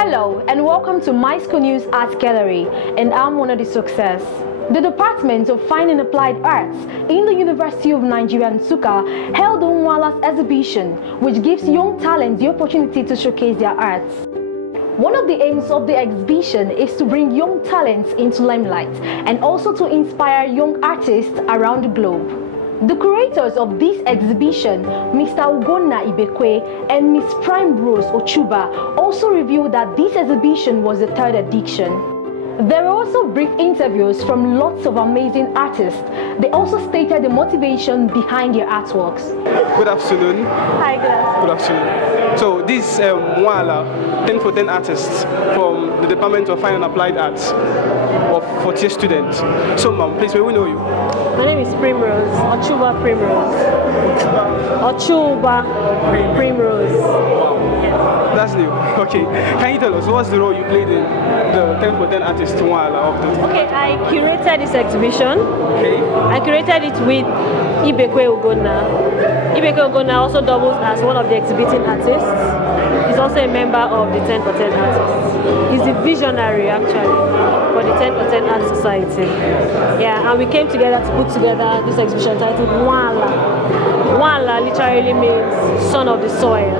Hello and welcome to My School News Art Gallery, and I'm one of the success. The Department of Fine and Applied Arts in the University of Nigeria Nsukka held Onwala's exhibition, which gives young talent the opportunity to showcase their arts. One of the aims of the exhibition is to bring young talents into limelight and also to inspire young artists around the globe. The curators of this exhibition, Mr. Ugonna Ibekwe and Miss Primrose O.Ochuba, also revealed that this exhibition was the third edition. There were also brief interviews from lots of amazing artists. They also stated the motivation behind their artworks. Good afternoon. Hi, good afternoon. Good afternoon. So this Mwala 10 for 10 artists from the Department of Fine and Applied Arts of 40 students. So ma'am, please, may we know you? My name is Primrose O.Ochuba Primrose. O.Ochuba Primrose. Wow. That's new. Okay. Can you tell us what's the role you played in the 10 for 10 artists Mwala of the? Okay, I curated this exhibition. Okay. I curated it with Ibekwe Ugonna. Ibekwe Ugonna also doubles as one of the exhibiting artists. He's also a member of the 10 for 10 artists. He's the visionary actually for the 10 for 10 Art Society. Yeah, and we came together to put together this exhibition titled Mwala. Mwala literally means son of the soil.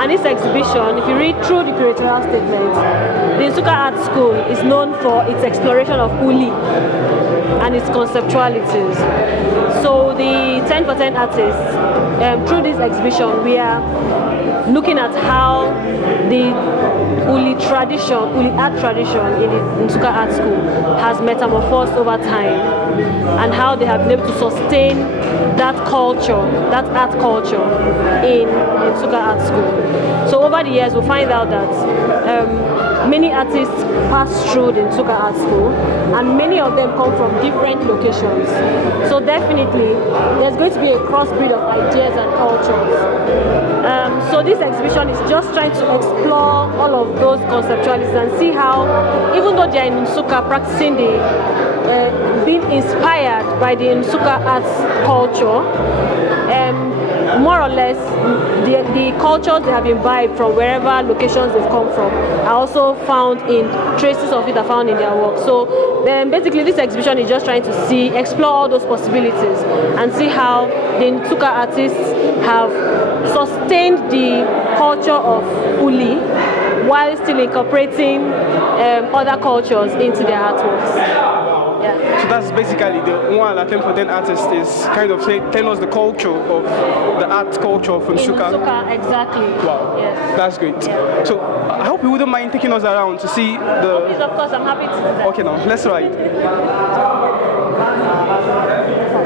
And this exhibition, if you read through the curatorial statement, the Nsukka Art School is known for its exploration of Uli and its conceptualities. So the 10 for 10 artists, through this exhibition, we are looking at how the Uli art tradition in the Nsukka Art School has metamorphosed over time, and how they have been able to sustain that culture, that art culture in Nsukka Art School. So over the years, we'll find out that many artists pass through the Nsukka Art School, and many of them come from different locations. So definitely, there's going to be a crossbreed of ideas and cultures. So this exhibition is just trying to explore all of those conceptualities and see how, even though they are in Nsukka practicing being inspired by the Nsukka arts culture, more or less the cultures they have imbibed from wherever locations they've come from are also found in, traces of it are found in their work. So basically this exhibition is just trying to explore all those possibilities and see how the Nsukka artists have sustained the culture of Uli while still incorporating other cultures into their artworks. Yeah. So that's basically the Mwala 10 for 10 artist is kind of telling us the culture of the art culture of Nsukka. Nsukka, exactly. Wow. Yes. That's great. Yeah. So I hope you wouldn't mind taking us around to see the... Please, of course, I'm happy to do that. Okay, now let's ride.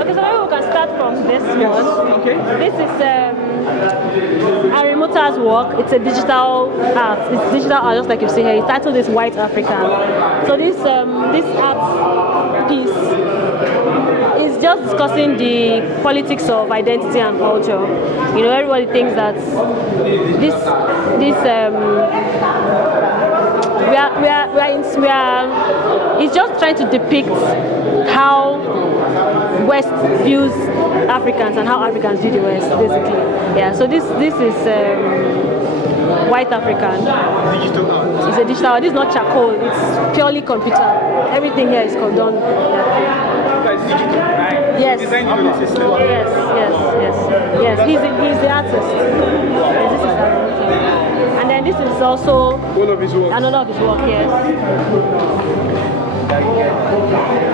Okay, so maybe we can start from this one. Okay. This is Arimota's work. It's a digital art. It's digital art, just like you see here. His title is White African. So this art piece is just discussing the politics of identity and culture. You know, everybody thinks that it's just trying to depict how West views Africans and how Africans view the West, basically. Yeah. So this is White African. Digital art. It's a digital art. This is not charcoal. It's purely computer. Everything here is done. Yeah. That is digital, right? Yes. Designed on the system. Yes. He's the artist. Yes, this is Arimota. And then this is also one of his works. Another of his work, yes.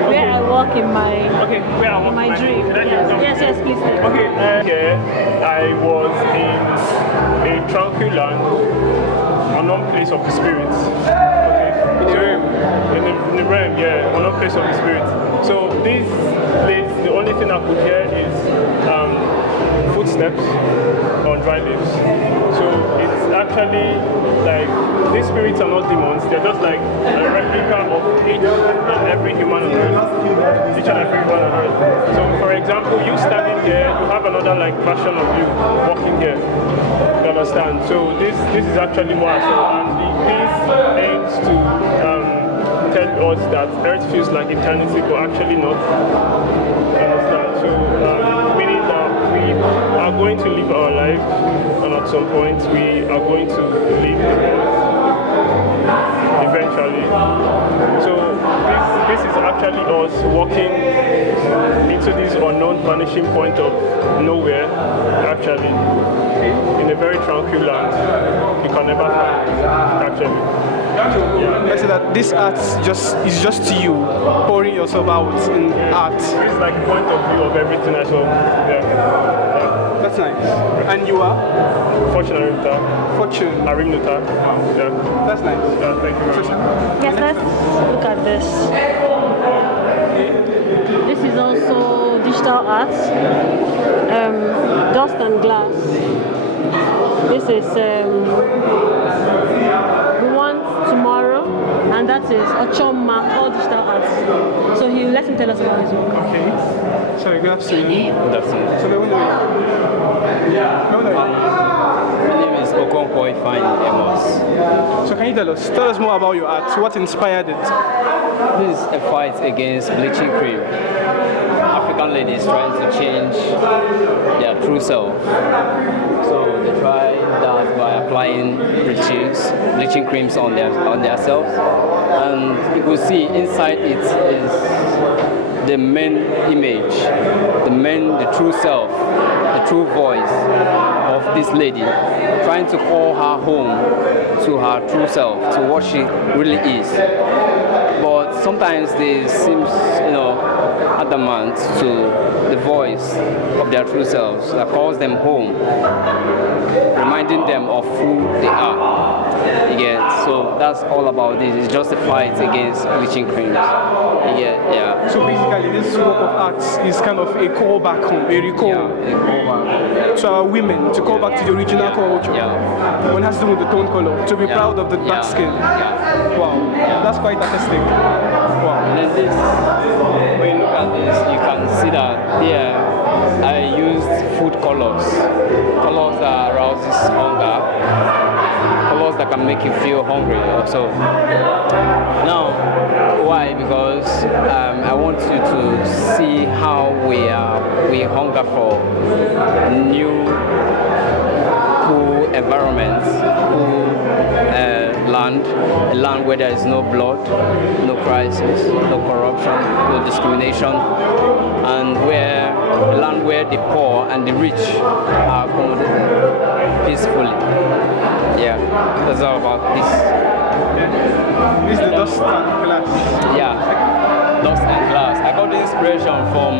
Where I walk in my dream. Yes, please. Okay, here I was in a tranquil land, unknown place of the spirits. Okay. In the realm. In the realm, yeah, unknown place of the spirits. So this place, the only thing I could hear is footsteps on dry leaves. So it's actually like these spirits are not demons, they're just like a replica of each and every human on earth. Each and every human on earth. So for example, you standing there, you have another like version of you walking here. You understand? So this is actually what I saw, and the piece aims to tell us that Earth feels like eternity, but actually not. You understand? So meaning that we are going to live our life, and at some point we are going to leave the world. was walking into this unknown vanishing point of nowhere, actually, in a very tranquil land. You can never find it, actually. I say that this art is just you pouring yourself out in art. It's like a point of view of everything as well. Yeah. That's nice. And you are? Fortune Arimnuta. Fortune. Arimnuta. Yeah. That's nice. Yeah, thank you very much. Yes, let's look at this. This is also digital art, dust and glass. This is we want tomorrow, and that is Ochoma, all digital art. So let him tell us about his work. Okay. Sorry, good afternoon. Good afternoon. So, who know you? My name is Okonkwo Ifeanyi Amos. So, can you tell us more about your art? What inspired it? This is a fight against bleaching cream. African ladies trying to change their true self. So they try that by applying bleaching creams on their selves. And you will see inside it is the main image, the true self, the true voice of this lady, trying to call her home to her true self, to what she really is. But sometimes they seem, adamant to the voice of their true selves that calls them home, reminding them of who they are. Again, so that's all about this. It's just a fight against bleaching creams. Yeah. So basically, this work of art is kind of a call back home, a recall to our women, to call back to the original culture. Yeah. One has to do with the tone color, to be proud of the dark skin. Yeah. Wow, that's quite artistic. Wow. And then this, when you look at this, you can see that here I used food colors that arouses hunger, colors that can make you feel hungry also. Now, why? Because I want you to see how we hunger for new, cool environments, cool land, a land where there is no blood, no crisis, no corruption, no discrimination, and a land where the poor and the rich are accommodated peacefully. Yeah, that's all about this. This is the dust and glass. Yeah, dust and glass. I got the inspiration from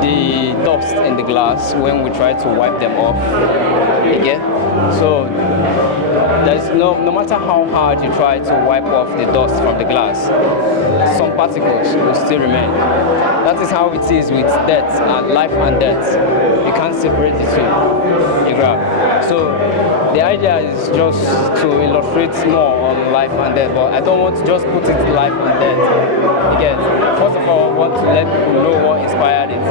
the dust in the glass when we try to wipe them off again. So there's no matter how hard you try to wipe off the dust from the glass, some particles will still remain. That is how it is with death and life and death. You can't separate the two. You grab. So the idea is just to illustrate more on life and death, but I don't want to just put it life and death. Again, first of all, I want to let people know what inspired it.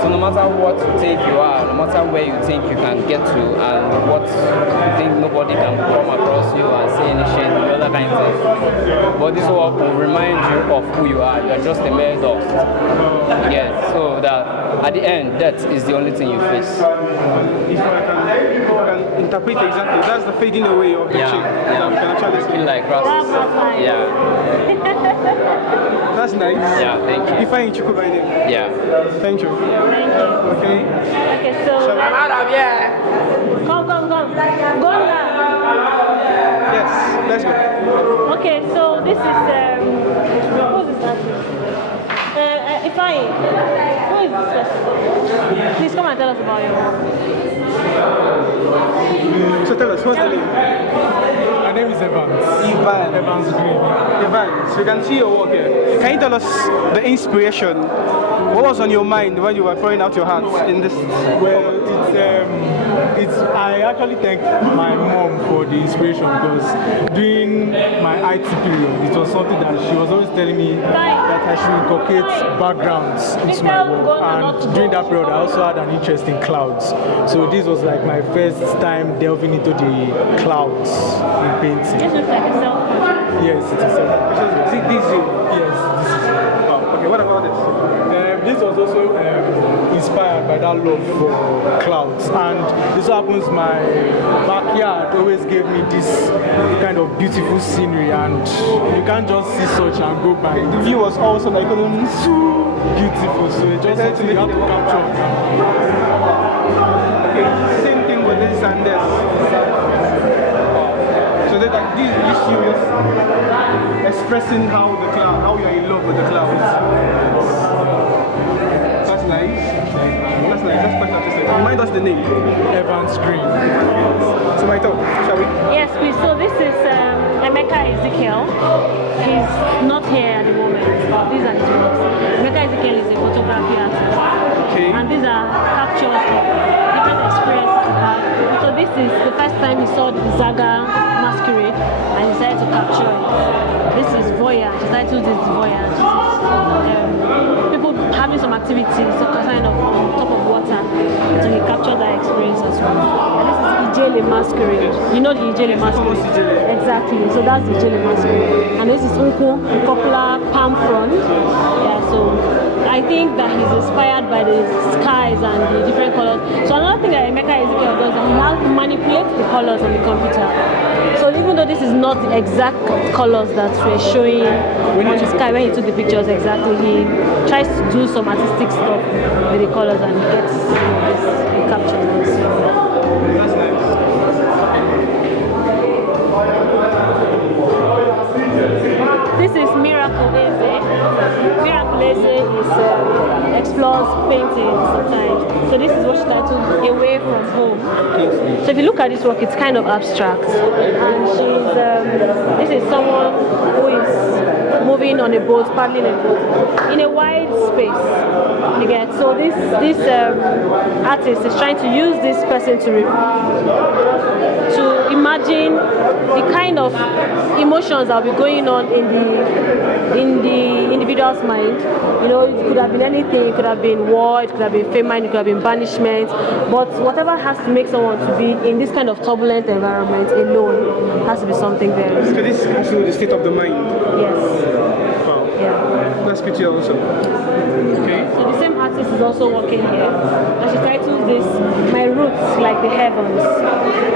So no matter what you think you are, no matter where you think you can get to, and what you think nobody can come across you and say any shit, other kind of thing. But this work will remind you of who you are. You are just a mere dust. Again, so that at the end, death is the only thing you face. If I can interpret exactly, that's the fading away of the chick. Yeah. We can actually see. Feel like grasses. Yeah. That's nice. Yeah, thank you. Ifeanyi Chukwu by name. Yeah. Thank you. Okay. Okay, so come. Go now. Yes, let's go. Okay, so this is who is this artist? Ifeanyi, who is this person? Please come and tell us about your work. So tell us, what's the name? My name is Evans. Evans Green. Evans, we can see your work here. Can you tell us the inspiration? What was on your mind when you were pouring out your heart in this? Well, I actually thank my mom for the inspiration, because during my IT period, it was something that she was always telling me that I should inculcate backgrounds into my work. And during that period, I also had an interest in clouds. So this was like my first time delving into the clouds in painting. This looks like a self-portrait. Yes, it is. Is it this? Yes, this is. Oh, okay, what about this? This was also inspired by that love for clouds, and this happens. My backyard always gave me this kind of beautiful scenery, and you can't just see such and go by. The view was awesome. I couldn't. Beautiful, so it just something you have to capture. Okay, same thing with this and this. So that like this you just expressing how you are in love with the clouds. That's nice. That's nice. That's quite artistic. Remind us the name. Evans Green. So my talk, shall we? Yes, please. So this is Emeka Ezekiel. He's not here at the moment. These are his works. Emeka Ezekiel is a photography artist. Okay. And these are captures of different experiences he had. So this is the first time he saw the Zaga masquerade and he decided to capture it. This is Voyage. He titled this Voyage. This is people having some activities, so kind of on top of water. So he captured that experience as well. And this is Ijele masquerade. You know the Ijele masquerade? Exactly. So that's the Ijele masquerade. And this is Unko, Coppola palm front. Yeah, so I think that he's inspired by the skies and the different colors. So another thing that Emeka Ezekiel does is he has to manipulate the colors on the computer. So even though this is not the exact colors that we're showing on the sky when he took the pictures exactly, he tries to do some artistic stuff with the colors and gets he captures this. That's nice. This is Miracle Eze. Miracle Eze is explores painting sometimes. So this is what she titled Away from Home. So if you look at this work, it's kind of abstract. And she's this is someone who is moving on a boat, paddling a boat in a wide space. You get so this artist is trying to use this person to imagine the kind of emotions that will be going on in the individual's mind. You know, it could have been anything. It could have been war, it could have been famine, it could have been banishment. But whatever has to make someone to be in this kind of turbulent environment alone has to be something very. So this has to do with the state of the mind. Yes. Wow. Yeah. That's pretty awesome. Okay. So the same artist is also working here, and she titled this "My Roots Like the Heavens,"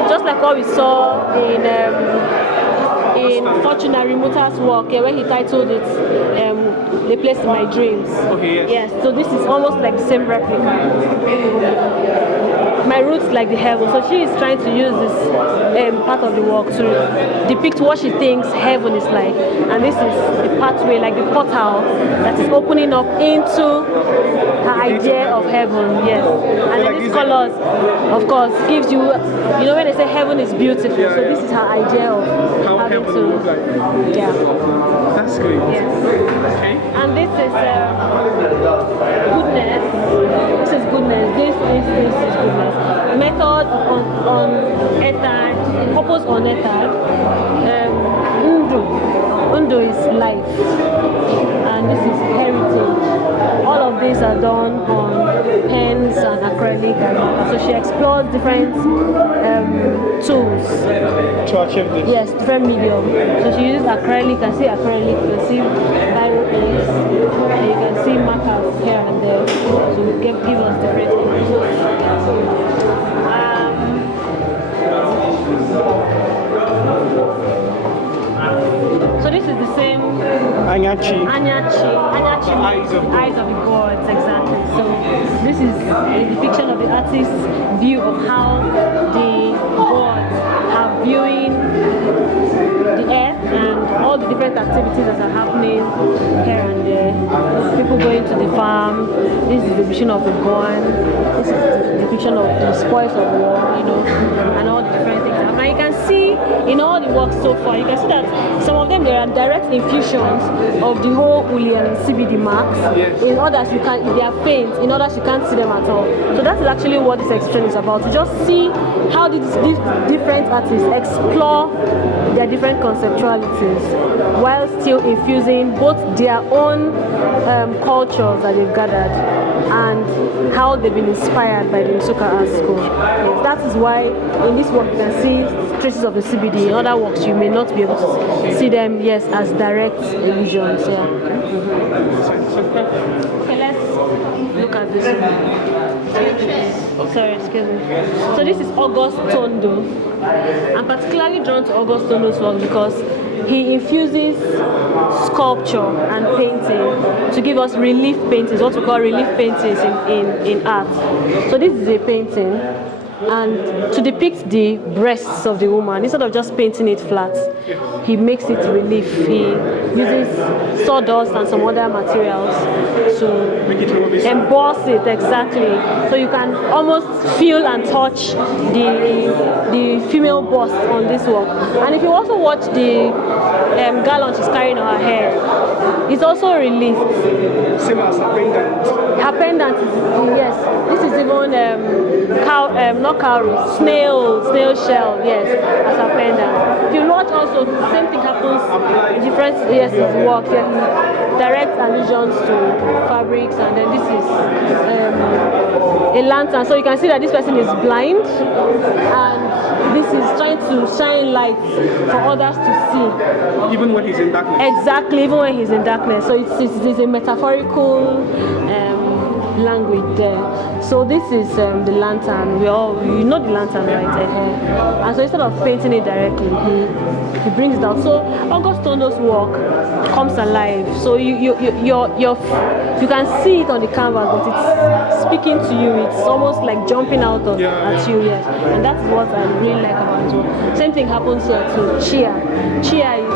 just like what we saw in Fortuna Rimuta's work, where he titled it "The Place in My Dreams." Okay. Yes. Yes. So this is almost like the same replica. My roots like the heaven. So she is trying to use this part of the work to depict what she thinks heaven is like. And this is the pathway, like the portal that is opening up into her idea of heaven. Yes. And then these colors, of course, gives you, you know, when they say heaven is beautiful. So this is her idea of how having heaven to, will look like. yeah. That's great. Yes. Okay. And this is goodness. This is goodness. This is goodness. Method on Ethard, purpose on Ethard. Undu is life. And this is heritage. All of these are done on pens and acrylic. So she explores different tools. To achieve this. Yes, different medium. So she uses acrylic. You can see acrylic, you can see biro inks, and you can see markers here and there. So it gives us different things. So this is the same Anyachi. eyes of the gods, exactly. So this is a depiction of the artist's view of how the gods are viewing the earth and all the different activities that are happening here and there. People going to the farm. This is the depiction of the gun. This is the depiction of the spoils of war, you know, and all the different things. Now you can see in all the works so far, you can see that some of them, there are direct infusions of the whole Ulian and CBD marks. Yes. In others, you can, they are faint. In others, you can't see them at all. So that is actually what this exhibition is about. To just see how these different artists explore their different conceptualities while still infusing both their own cultures that they've gathered and how they've been inspired by the Nsukka Art School. Yes, that is why in this work you can see traces of the CBD. In other works you may not be able to see them, yes, as direct illusions. Yeah. Okay, let's look look at this one. Sorry, excuse me. So this is August Tondo. I'm particularly drawn to August Tondo's work because he infuses sculpture and painting to give us relief paintings, what we call relief paintings in art. So this is a painting, and to depict the breasts of the woman, instead of just painting it flat, he makes it relief. He uses sawdust and some other materials to emboss it exactly, so you can almost feel and touch the female bust on this work. And if you also watch the garland she's carrying on her head, it's also relieved. Same as her pendant. Her pendant is, yes, this is even not cowrie, snail shell, yes, as her pendant. If you watch also, the same thing happens, different, yes, it's work, yes, direct allusions to fabrics, and then this is a lantern, so you can see that this person is blind, and this is trying to shine light for others to see. Even when he's in darkness. Exactly, even when he's in darkness. So it's a metaphorical language there. So this is the lantern. You know the lantern, right? And so instead of painting it directly, he brings it down. So August Tondo's work comes alive. So you can see it on the canvas, but it's speaking to you. It's almost like jumping out at you, yes. And that's what I really like about it. Same thing happens here too. Chia is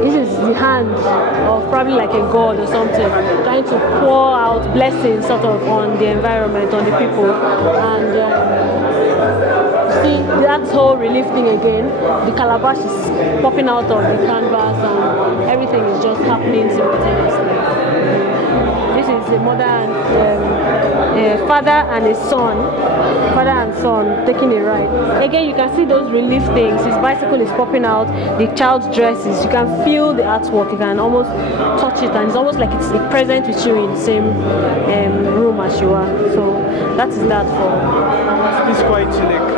this is the hand of probably like a god or something, trying to pour out blessings sort of on the environment, on the people. And see, that whole relief thing again, the calabash is popping out of the canvas and everything is just happening simultaneously. This is a mother and a father and a son taking a ride. Again, you can see those relief things. His bicycle is popping out, the child's dresses. You can feel the artwork. You can almost touch it, and it's almost like it's present with you in the same room as you are. So that is that for. It's quite unique.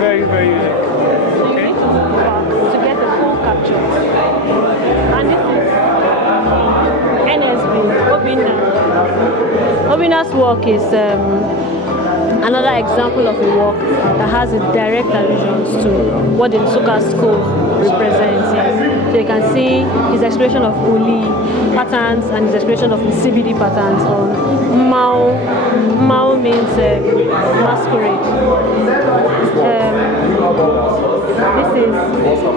Very, very unique. Okay. To get the full capture. And this is NSB, Obina. Obina's work is another example of a work that has a direct allusions to what the Nsukka school represents. Yes. So you can see his exploration of Uli patterns and his exploration of CBD patterns on Mao. Mao means masquerade. This is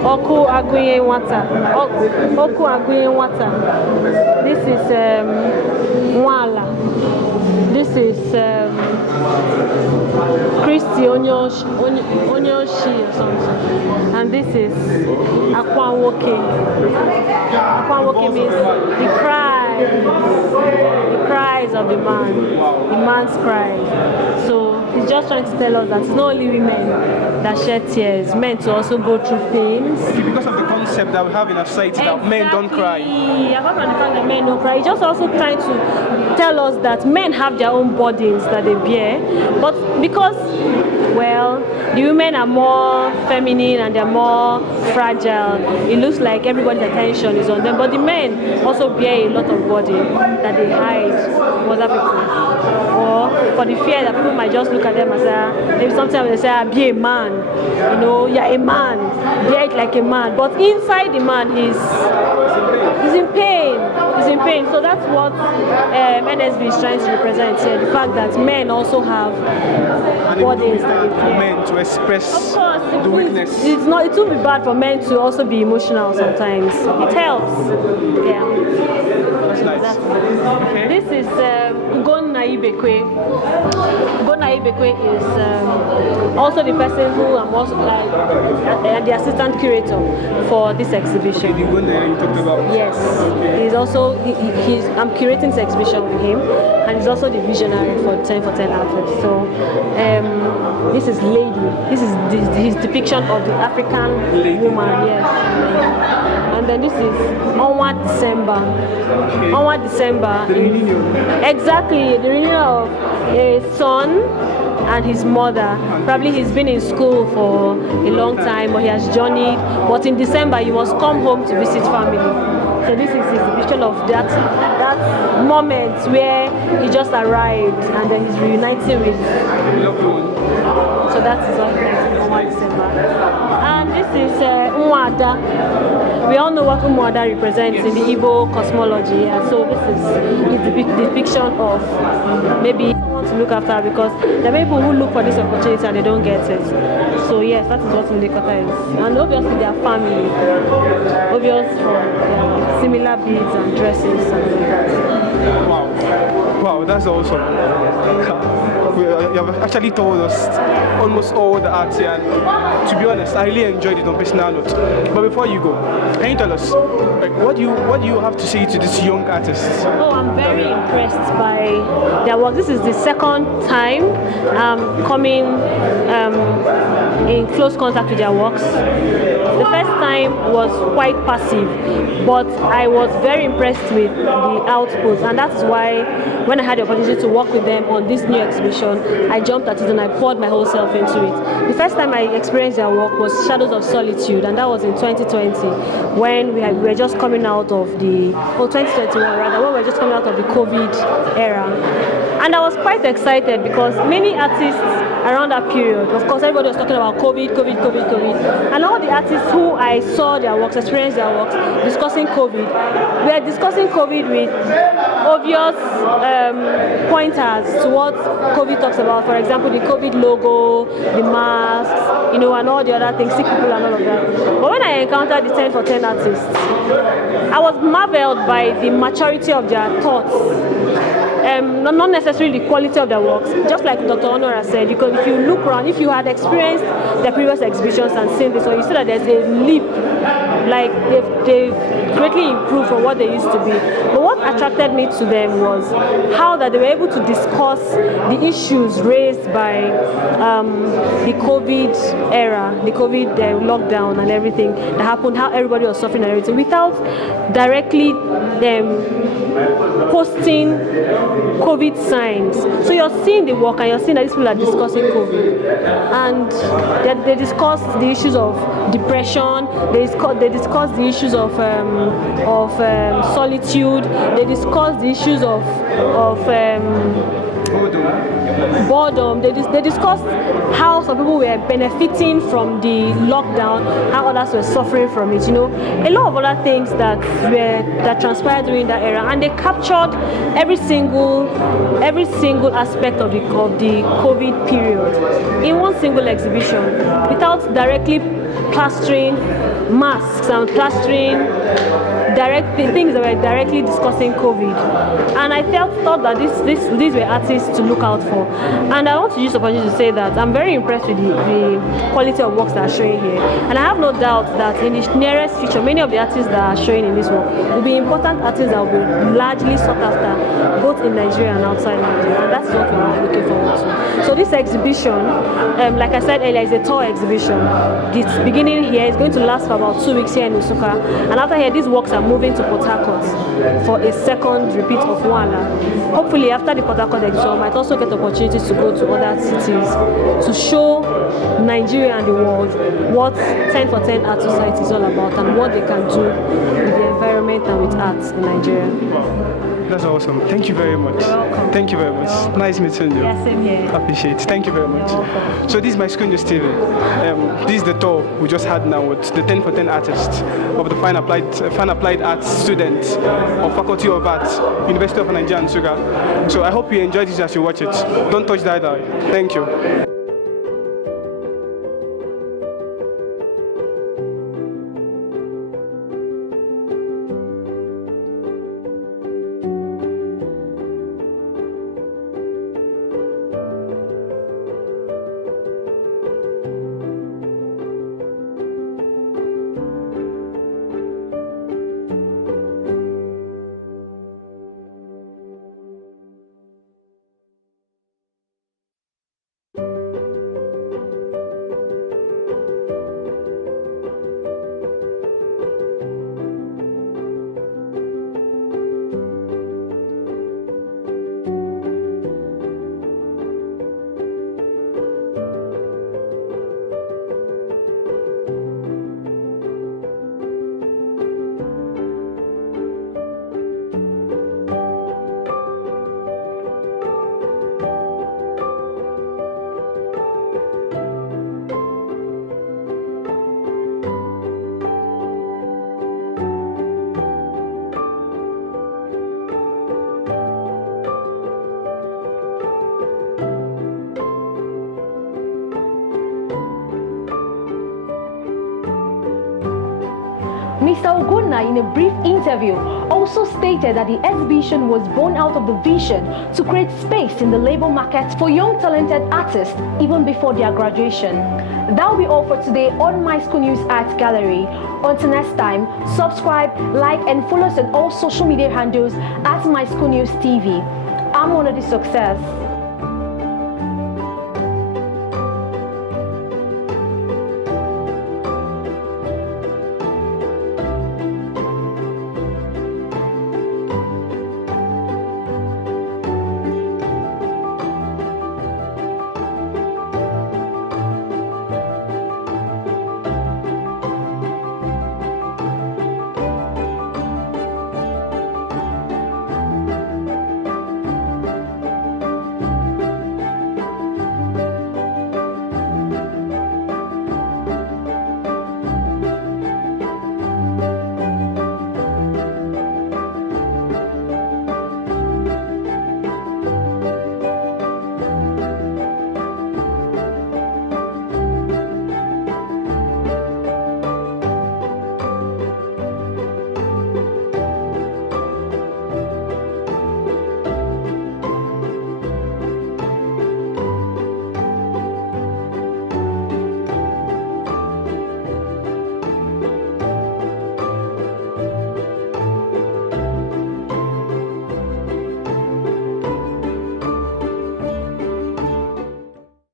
Oku Aguye Wata. Oku Aguye Wata. This is Mwala. This is Christy Onyoshi or something. And this is Akwanwoke. Akwanwoke means the cries of the man's cry. So he's just trying to tell us that it's not only women that shed tears, men to also go through pains. Because of the concept that we have in our society that men don't cry. Apart from the fact that men don't cry, he's just also trying to tell us that men have their own burdens that they bear, but because, well, the women are more feminine and they're more fragile, it looks like everybody's attention is on them, but the men also bear a lot of burden that they hide from other people, or for the fear that people might just look at them and say, maybe sometimes they say, be a man, you know, you're a man, bear it like a man, but inside the man is in pain. He's in pain. So that's what NSB is trying to represent here, the fact that men also have bodies that they feel. Men to express Of course, the weakness. It will be bad for men to also be emotional sometimes. It helps. Yeah. That's nice. Okay. This is Ugonna Ibekwe. Ugonna Ibekwe is also the person who I'm also like the assistant curator for this exhibition. Okay, the one that you talked about. Yes, he's also I'm curating this exhibition with him, and he's also the visionary for 10 for 10 artists. So this is Lady. This is his depiction of the African woman. Yes. And then this is Onward December. Onward December is exactly the reunion of a son and his mother. Probably he's been in school for a long time, or he has journeyed. But in December, he must come home to visit family. So this is his depiction of that moment where he just arrived and then he's reuniting with. So that is on 1 December. And this is Umuada. We all know what Umuada represents in the Igbo cosmology, and so this is the depiction of maybe someone to look after, because there are people who look for this opportunity and they don't get it. So yes, that is what Ndekota is. And obviously their family, obvious from their similar beads and dresses and all that. Wow, that's awesome. You have actually told us almost all the arts here, and to be honest, I really enjoyed it on personal note. But before you go, can you tell us, like, what do you have to say to these young artists? Oh, I'm very impressed by their work. This is the second time coming in close contact with their works. The first time was quite passive, but I was very impressed with the output, and that's why when I had the opportunity to work with them on this new exhibition, I jumped at it and I poured my whole self into it. The first time I experienced their work was Shadows of Solitude, and that was in 2020 when we were just coming out of the 2021 rather, when we were just coming out of the COVID era. And I was quite excited because many artists around that period, of course, everybody was talking about COVID, and all the artists who I saw their works, experienced their works, discussing COVID, we are discussing COVID with obvious pointers to what COVID talks about. For example, the COVID logo, the masks, and all the other things, sick people and all of that. But when I encountered the 10 for 10 artists, I was marveled by the maturity of their thoughts. Not necessarily the quality of their works. Just like Dr. Honora said, because if you look around, if you had experienced their previous exhibitions and seen this, or you see that there's a leap, like they've greatly improved from what they used to be. But what attracted me to them was how that they were able to discuss the issues raised by the COVID era, the COVID lockdown and everything that happened, how everybody was suffering and everything, without directly posting COVID signs. So you're seeing the work and you're seeing that these people are discussing COVID, and they discuss the issues of depression. They discuss the issues of solitude. They discuss the issues of boredom. They discussed how some people were benefiting from the lockdown, how others were suffering from it. A lot of other things that transpired during that era, and they captured every single aspect of the COVID period in one single exhibition, without directly plastering masks and plastering things that were directly discussing COVID. And I thought that these were artists to look out for. And I want to use the opportunity to say that I'm very impressed with the quality of works that are showing here. And I have no doubt that in the nearest future, many of the artists that are showing in this work will be important artists that will be largely sought after, both in Nigeria and outside Nigeria. And that's what we're looking forward to. So this exhibition, like I said earlier, is a tour exhibition. It's beginning here. It's going to last for about 2 weeks here in Nsukka. And after here, these works are moving to Port Harcourt for a second repeat of Wala. Hopefully, after the Port Harcourt exhibition, I might also get opportunities to go to other cities to show Nigeria and the world what 10 for 10 Art Society is all about and what they can do with the environment and with arts in Nigeria. That's awesome. Thank you very much. You're welcome. Thank you very much. Nice meeting you. Yeah, same here. Appreciate it. Thank you very much. So this is MyschoolnewsTv. This is the tour we just had now with the 10 for 10 artists of the Fine Applied Arts students of Faculty of Arts, University of Nigeria Nsukka. So I hope you enjoyed this as you watch it. Don't touch that dial. Thank you. Mr. Ugonna, in a brief interview, also stated that the exhibition was born out of the vision to create space in the labor market for young talented artists even before their graduation. That will be all for today on My School News Art Gallery. Until next time, subscribe, like and follow us on all social media handles at MyschoolnewsTv. I'm Ugonna Success.